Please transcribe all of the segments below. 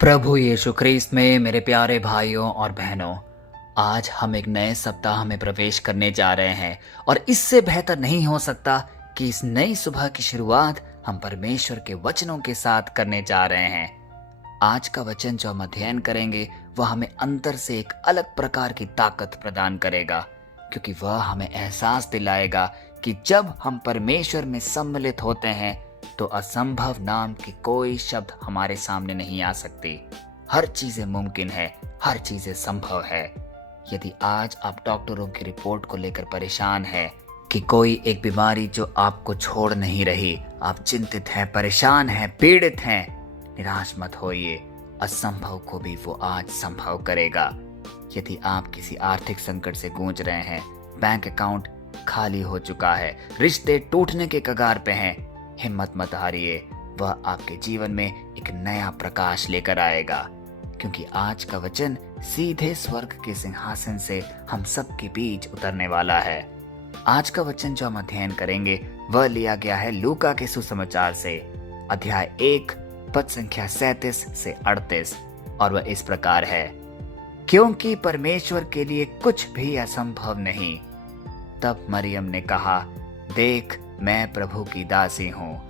प्रभु यीशु ख्रीस्त में मेरे प्यारे भाइयों और बहनों, आज हम एक नए सप्ताह में प्रवेश करने जा रहे हैं और इससे बेहतर नहीं हो सकता कि इस नई सुबह की शुरुआत हम परमेश्वर के वचनों के साथ करने जा रहे हैं। आज का वचन जो हम अध्ययन करेंगे वह हमें अंदर से एक अलग प्रकार की ताकत प्रदान करेगा, क्योंकि वह हमें एहसास दिलाएगा कि जब हम परमेश्वर में सम्मिलित होते हैं तो असंभव नाम की कोई शब्द हमारे सामने नहीं आ सकती। हर चीजें मुमकिन है, हर चीजें संभव है। यदि आज आप डॉक्टरों की रिपोर्ट को लेकर परेशान हैं कि कोई एक बीमारी जो आपको छोड़ नहीं रही, आप चिंतित हैं, परेशान हैं, पीड़ित हैं, निराश मत होइए। असंभव को भी वो आज संभव करेगा। यदि आप किसी आर्थिक संकट से गूंज रहे हैं, बैंक अकाउंट खाली हो चुका है, रिश्ते टूटने के कगार पे हैं, हिम्मत मत हारिए। वह आपके जीवन में एक नया प्रकाश लेकर आएगा, क्योंकि आज का वचन सीधे स्वर्ग के सिंहासन से हम सब के बीच उतरने वाला है। आज का वचन जो हम अध्ययन करेंगे वह लिया गया है लूका के सुसमाचार से, अध्याय 1 पद संख्या 37 से 38, और वह इस प्रकार है। क्योंकि परमेश्वर के लिए कुछ भी असंभव नहीं। तब मरियम ने कहा, देख, मैं प्रभु की दासी हूँ,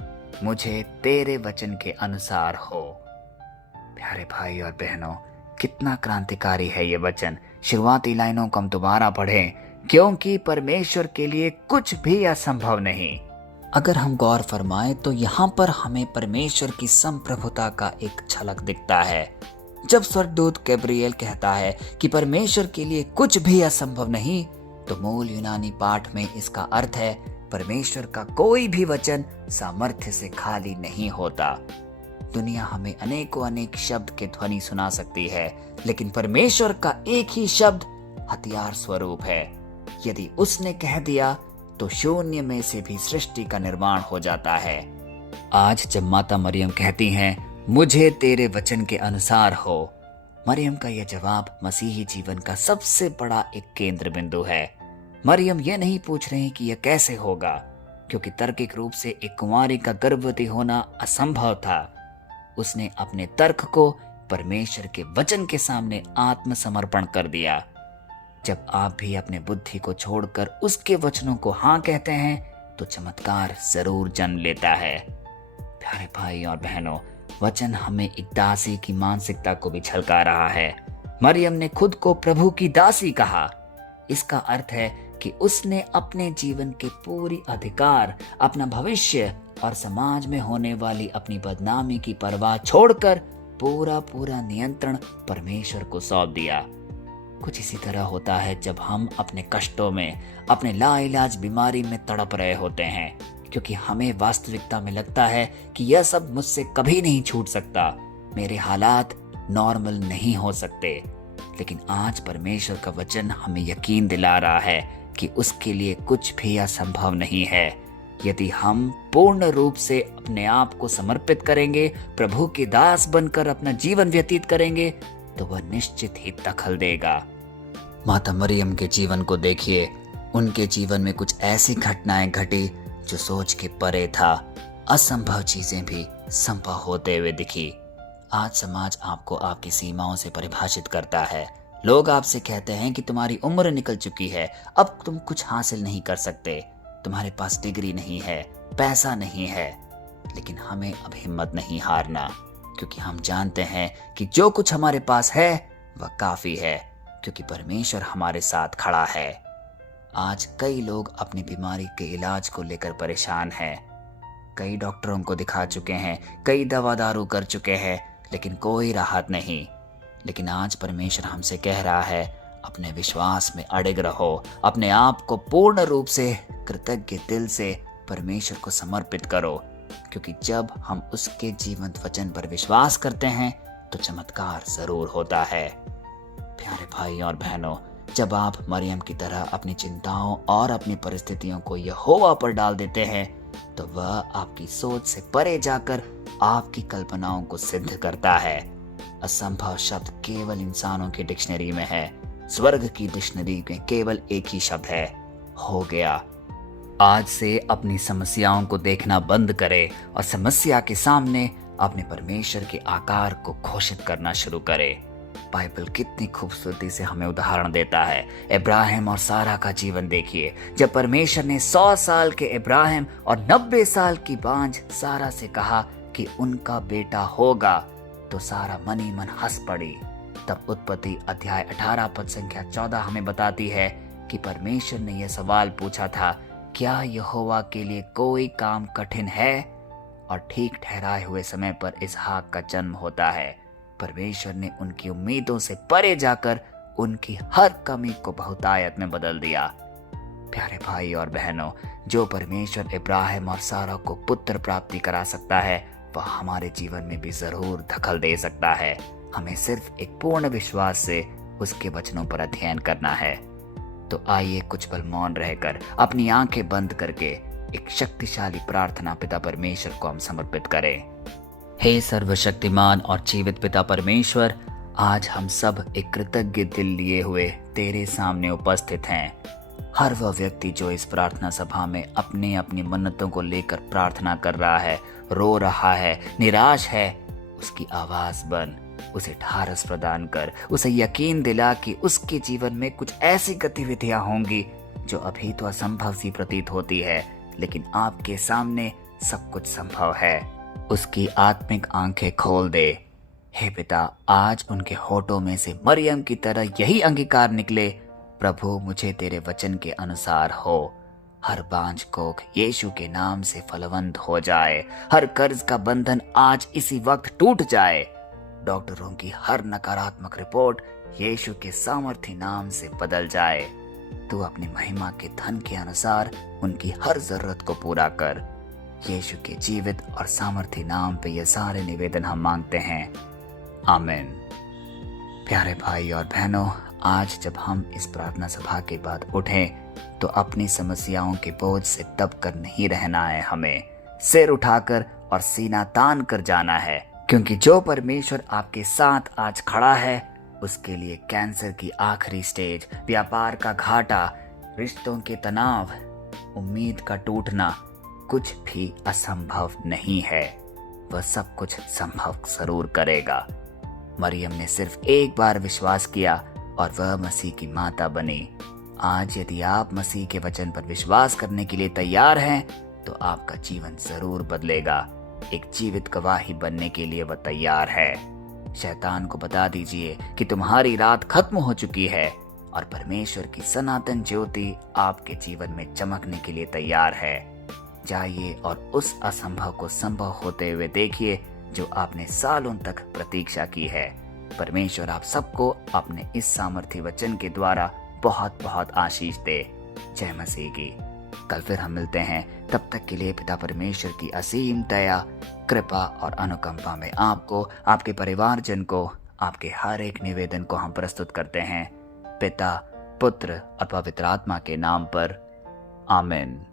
मुझे तेरे वचन के अनुसार हो। प्यारे भाई और बहनों, कितना क्रांतिकारी है ये वचन। शुरुआती लाइनों को हम दोबारा पढ़ें। क्योंकि परमेश्वर के लिए कुछ भी असंभव नहीं। अगर हम गौर फरमाएं तो यहाँ पर हमें परमेश्वर की संप्रभुता का एक झलक दिखता है। जब स्वर्गदूत गैब्रिएल कहता है कि परमेश्वर के लिए कुछ भी असंभव नहीं, तो मूल यूनानी पाठ में इसका अर्थ है परमेश्वर का कोई भी वचन सामर्थ्य से खाली नहीं होता। दुनिया हमें अनेक शब्द के ध्वनि सुना सकती है, लेकिन परमेश्वर का एक ही शब्द हथियार स्वरूप है। यदि उसने कह दिया तो शून्य में से भी सृष्टि का निर्माण हो जाता है। आज जब माता मरियम कहती हैं, मुझे तेरे वचन के अनुसार हो, मरियम का यह जवाब मसीही जीवन का सबसे बड़ा एक केंद्र बिंदु है। मरियम यह नहीं पूछ रही कि यह कैसे होगा, क्योंकि तार्किक रूप से एक कुंवारी का गर्भवती होना असंभव था। उसने अपने तर्क को परमेश्वर के वचन के सामने आत्मसमर्पण कर दिया। जब आप भी अपने बुद्धि को छोड़कर उसके वचनों को हाँ कहते हैं तो चमत्कार जरूर जन्म लेता है। प्यारे भाई और बहनों, वचन हमें एक दासी की मानसिकता को भी झलका रहा है। मरियम ने खुद को प्रभु की दासी कहा। इसका अर्थ है कि उसने अपने जीवन के पूरी अधिकार, अपना भविष्य और समाज में होने वाली अपनी बदनामी की परवाह छोड़कर पूरा नियंत्रण परमेश्वर को सौंप दिया। कुछ इसी तरह होता है जब हम अपने कष्टों में, अपने लाइलाज बीमारी में तड़प रहे होते हैं, क्योंकि हमें वास्तविकता में लगता है कि यह सब मुझसे कभी नहीं छूट सकता, मेरे हालात नॉर्मल नहीं हो सकते। लेकिन आज परमेश्वर का वचन हमें यकीन दिला रहा है कि उसके लिए कुछ भी असंभव नहीं है। यदि हम पूर्ण रूप से अपने आप को समर्पित करेंगे, प्रभु के दास बनकर अपना जीवन व्यतीत करेंगे, तो वह निश्चित ही दखल देगा। माता मरियम के जीवन को देखिए। उनके जीवन में कुछ ऐसी घटनाएं घटी जो सोच के परे था। असंभव चीजें भी संभव होते हुए दिखी। आज समाज आपको आपकी सीमाओं से परिभाषित करता है। लोग आपसे कहते हैं कि तुम्हारी उम्र निकल चुकी है, अब तुम कुछ हासिल नहीं कर सकते, तुम्हारे पास डिग्री नहीं है, पैसा नहीं है। लेकिन हमें अब हिम्मत नहीं हारना, क्योंकि हम जानते हैं कि जो कुछ हमारे पास है वह काफी है, क्योंकि परमेश्वर हमारे साथ खड़ा है। आज कई लोग अपनी बीमारी के इलाज को लेकर परेशान हैं। कई डॉक्टरों को दिखा चुके हैं, कई दवा दारू कर चुके हैं, लेकिन कोई राहत नहीं। लेकिन आज परमेश्वर हमसे कह रहा है, अपने विश्वास में अड़िग रहो, अपने आप को पूर्ण रूप से कृतज्ञ दिल से परमेश्वर को समर्पित करो, क्योंकि जब हम उसके जीवंत वचन पर विश्वास करते हैं तो चमत्कार जरूर होता है। प्यारे भाई और बहनों, जब आप मरियम की तरह अपनी चिंताओं और अपनी परिस्थितियों को यहोवा पर डाल देते हैं, तो वह आपकी सोच से परे जाकर आपकी कल्पनाओं को सिद्ध करता है। असंभव शब्द केवल इंसानों की डिक्शनरी में है, स्वर्ग की डिक्शनरी में केवल एक ही शब्द है, हो गया। आज से अपनी समस्याओं को देखना बंद करें और समस्या के सामने अपने परमेश्वर के आकार को घोषित करना शुरू करें। बाइबल कितनी खूबसूरती से हमें उदाहरण देता है। इब्राहिम और सारा का जीवन देखिए। जब परमेश्वर ने 100 साल के इब्राहिम और 90 साल की बांझ सारा से कहा कि उनका बेटा होगा, तो सारा मन ही मन हंस पड़ी। तब उत्पत्ति अध्याय 18 पद संख्या 14 हमें बताती है कि परमेश्वर ने यह सवाल पूछा था, क्या यहोवा के लिए कोई काम कठिन है? और ठीक ठहराए हुए समय पर इसहाक का जन्म होता है। परमेश्वर ने उनकी उम्मीदों से परे जाकर उनकी हर कमी को बहुतायत में बदल दिया। प्यारे भाई और बहनों, जो परमेश्वर इब्राहिम और सारा को पुत्र प्राप्ति करा सकता है, वह हमारे जीवन में भी जरूर दखल दे सकता है। हमें सिर्फ एक पूर्ण विश्वास से उसके वचनों पर अध्ययन करना है। तो आइए कुछ पल मौन रहकर अपनी आंखें बंद करके एक शक्तिशाली प्रार्थना पिता परमेश्वर को हम समर्पित करें। हे सर्वशक्तिमान और जीवित पिता परमेश्वर, आज हम सब एक कृतज्ञ दिल लिए हुए तेरे सामने उपस्थित हैं। हर वह व्यक्ति जो इस प्रार्थना सभा में अपने अपनी मन्नतों को लेकर प्रार्थना कर रहा है, रो रहा है, निराश है, उसकी आवाज बन, उसे ढारस प्रदान कर, उसे यकीन दिला कि उसके जीवन में कुछ ऐसी गतिविधियां होंगी जो अभी तो असंभव सी प्रतीत होती है, लेकिन आपके सामने सब कुछ संभव है। उसकी आत्मिक आंखें खोल दे। हे पिता, आज उनके होठों में से मरियम की तरह यही अंगीकार निकले, प्रभु मुझे तेरे वचन के अनुसार हो। हर बांझ कोख यीशु के नाम से फलवंत हो जाए। हर कर्ज का बंधन आज इसी वक्त टूट जाए। डॉक्टरों की हर नकारात्मक रिपोर्ट यीशु के सामर्थी नाम से बदल जाए। तू अपनी महिमा के धन के अनुसार उनकी हर जरूरत को पूरा कर। यीशु के जीवित और सामर्थी नाम पे ये सारे निवेदन हम मांगते हैं, आमीन। प्यारे भाई और बहनों, आज जब हम इस प्रार्थना सभा के बाद उठें तो अपनी समस्याओं के बोझ से दब कर नहीं रहना है। हमें सिर उठाकर और सीना तान कर जाना है, क्योंकि जो परमेश्वर आपके साथ आज खड़ा है, उसके लिए कैंसर की आखिरी स्टेज, व्यापार का घाटा, रिश्तों के तनाव, उम्मीद का टूटना कुछ भी असंभव नहीं है। वह सब कुछ संभव जरूर करेगा। मरियम ने सिर्फ एक बार विश्वास किया और वह मसीह की माता बनी। आज यदि आप मसीह के वचन पर विश्वास करने के लिए तैयार हैं, तो आपका जीवन जरूर बदलेगा। एक जीवित गवाही बनने के लिए वह तैयार है। शैतान को बता दीजिए कि तुम्हारी रात खत्म हो चुकी है और परमेश्वर की सनातन ज्योति आपके जीवन में चमकने के लिए तैयार है। जाइए और उस असंभव को संभव होते हुए देखिए जो आपने सालों तक प्रतीक्षा की है। परमेश्वर आप सबको अपने इस सामर्थी वचन के द्वारा बहुत बहुत आशीष दे। जय मसीह की। कल फिर हम मिलते हैं। तब तक के लिए पिता परमेश्वर की असीम दया, कृपा और अनुकंपा में आपको, आपके परिवारजन को, आपके हर एक निवेदन को हम प्रस्तुत करते हैं, पिता, पुत्र और पवित्र आत्मा के नाम पर, आमीन।